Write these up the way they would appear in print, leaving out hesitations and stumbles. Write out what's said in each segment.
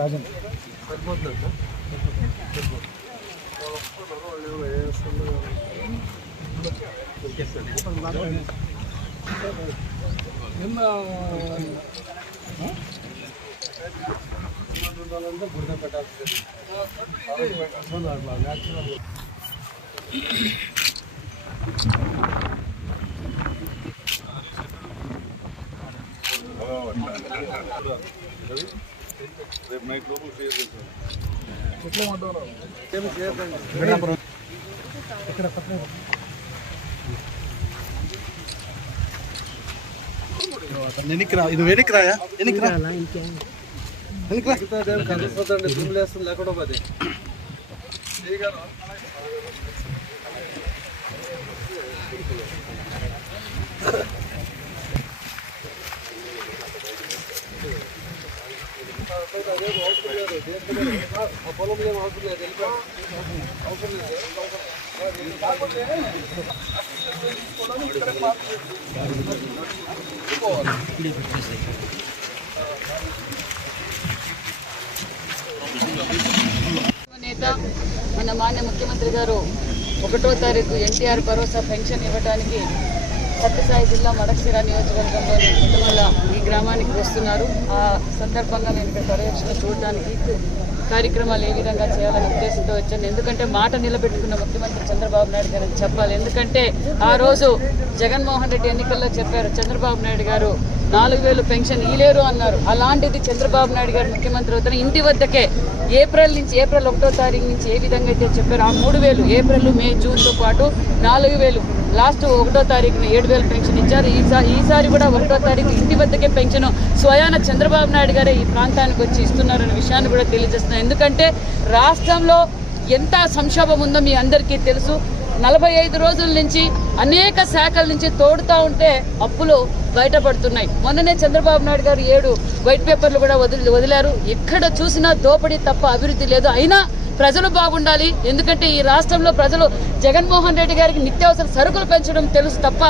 రాజన్ గుర్తు పెట్టాల్సింది రేపు నైట్ లోపు షేర్ చేస్తాను. ఇది వెనక్కి రాయా వెనక్కి రా కలుస్తుంది లేకుండా పది పొలం ఏం అవసరం లేదు అవసరం లేదు నేత మన మాన్య ముఖ్యమంత్రి గారు 1వ తారీఖు ఎన్టీఆర్ భరోసా పెన్షన్ ఇవ్వడానికి సత్యసాయి జిల్లా మడకశిర నియోజకవర్గంలోని కుటుంబాల ఈ గ్రామానికి వస్తున్నారు. ఆ సందర్భంగా నేను ఇక్కడ పర్యవేక్షణ చూడడానికి కార్యక్రమాలు ఏ విధంగా చేయాలనే ఉద్దేశంతో వచ్చాను. ఎందుకంటే మాట నిలబెట్టుకున్న ముఖ్యమంత్రి చంద్రబాబు నాయుడు గారు చెప్పాలి. ఎందుకంటే ఆ రోజు జగన్మోహన్ రెడ్డి ఎన్నికల్లో చెప్పారు చంద్రబాబు నాయుడు గారు 4000 పెన్షన్ ఇలేరు అన్నారు. అలాంటిది చంద్రబాబు నాయుడు గారు ముఖ్యమంత్రి అవుతారు ఇంటి వద్దకే ఏప్రిల్ 1వ తారీఖు నుంచి ఏ విధంగా అయితే చెప్పారు ఆ 3000 ఏప్రిల్ మే జూన్తో పాటు 4000 లాస్ట్ 1వ తారీఖున 7000 పెన్షన్ ఇచ్చారు. ఈసారి కూడా 1వ తారీఖు ఇంటి వద్దకే పెన్షన్ స్వయాన చంద్రబాబు నాయుడు గారే ఈ ప్రాంతానికి వచ్చి ఇస్తున్నారనే విషయాన్ని కూడా తెలియజేస్తున్నారు. ఎందుకంటే రాష్ట్రంలో ఎంత సంక్షోభం ఉందో మీ అందరికీ తెలుసు. 45 రోజుల నుంచి అనేక శాఖల నుంచి తోడుతూ ఉంటే అప్పులు బయటపడుతున్నాయి. మొన్ననే చంద్రబాబు నాయుడు గారు 7 వైట్ పేపర్లు కూడా వదిలారు. ఎక్కడ చూసినా దోపిడీ తప్ప అభివృద్ధి లేదు. అయినా ప్రజలు బాగుండాలి. ఎందుకంటే ఈ రాష్ట్రంలో ప్రజలు జగన్మోహన్ రెడ్డి గారికి నిత్యావసర సరుకులు పెంచడం తెలుసు తప్ప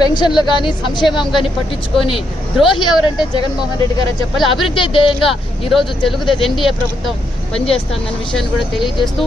పెన్షన్లు కానీ సంక్షేమం కానీ పట్టించుకొని ద్రోహి ఎవరంటే జగన్మోహన్ రెడ్డి గారే చెప్పాలి. అభివృద్ధి ధ్యేయంగా ఈరోజు తెలుగుదేశం ఎన్డీఏ ప్రభుత్వం పనిచేస్తుందన్న విషయాన్ని కూడా తెలియజేస్తూ